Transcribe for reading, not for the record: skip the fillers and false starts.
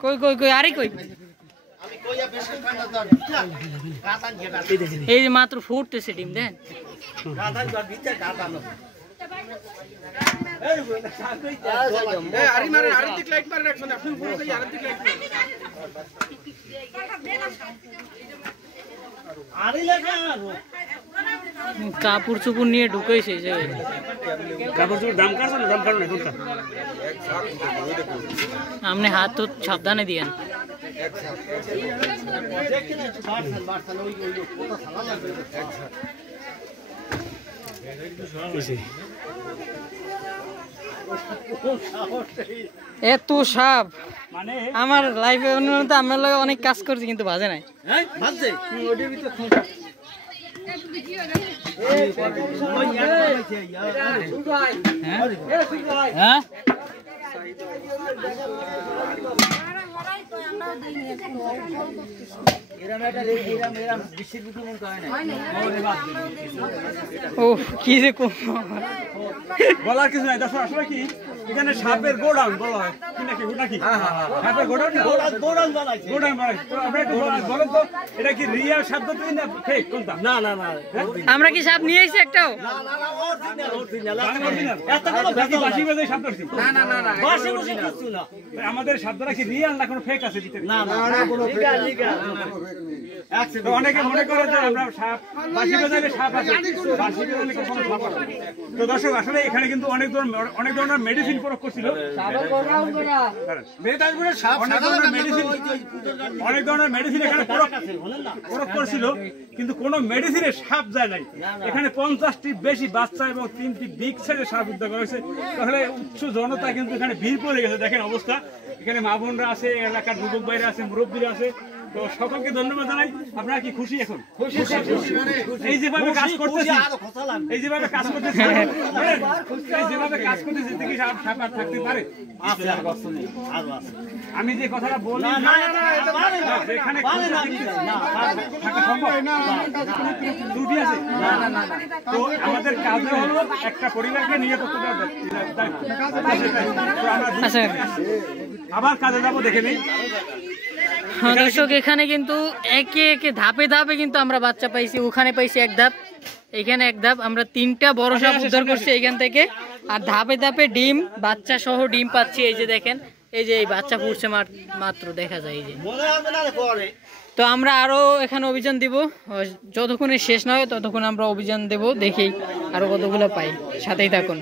কই কই কই আরে কই এই মাত্র ফুটতেছে ডিম দেন কাপড় চুপুর নিয়ে ঢুকেছে আপনি হাত তো সাবধানে দিয়েন এত সাপ আমার লাইফে আমার লগে অনেক কাজ করছি কিন্তু বাজে নাই হ্যাঁ ও কি যে বলার কিছু নাই দেখো আসলে কি এখানে সাপের গোডাউন বলা হয় নাকি নাকি সাপের গোডাউন গোডাউন তো আমরা একটু বলেন তো এটা কি রিয়েল শব্দ তুই না ফেক কোনটা না না না আমরা কি সাপ নিয়ে এসেছি একটাও বাসি বাজে শব্দ না না না না বাসি বাজে কিছু না আমাদের শব্দটা কি রিয়েল না কোনো ফেক আছে ভিতরে না না না কোনো ফেক অনেকে মনে করে যে আমরা সাপ বাসি বাজারে সাপ আছে বাসি বাজারে কোনো সাপ আছে তো দর্শক আসলে এখানে কিন্তু অনেক ধরনের মেডিসিন প্রয়োগ করছিল অনেক ধরনের মেডিসিন এখানে প্রয়োগ করছিল কিন্তু কোনো মেডিসিনে সাপ যায় নাই এখানে 50টি বেশি বাচ্চা এবং 3টি বিগ সাইজের সাপ উদ্ধার করা হয়েছে তাহলে উচ্চ জনতা কিন্তু এখানে ভিড় পড়ে গেছে দেখেন অবস্থা এখানে মা বোনরা আছে এলাকার যুবক ভাইরা আছে মুরব্বীরা আছে তো সকলকে ধন্যবাদ জানাই আপনারা কি খুশি এখন এই যেভাবে কাজ করতেছি দেখি সাপ আর থাকতে পারে আমি যে কথাটা বলি এখানে থাকা সম্ভব ত্রুটি আছে তো আমাদের কাজ হলো একটা পরিবারকে নিরাপত্তা আবার কাজে যাবো দেখে নেই দর্শক এখানে কিন্তু একে একে ধাপে ধাপে কিন্তু আমরা বাচ্চা পাইছি ওখানে পাইছি এক ধাপ এখানে এক ধাপ আমরা 3টা বড় সাপ উদ্ধার করছি এখান থেকে আর ধাপে ধাপে ডিম বাচ্চা সহ ডিম পাচ্ছি এই যে দেখেন এই যে এই বাচ্চা ফুটছে মাত্র দেখা যায় এই যে তো আমরা আরো এখানে অভিযান দিব যতক্ষণে শেষ না হয় ততক্ষণ আমরা অভিযান দেব দেখি আরো কতগুলো পাই সাথেই থাকুন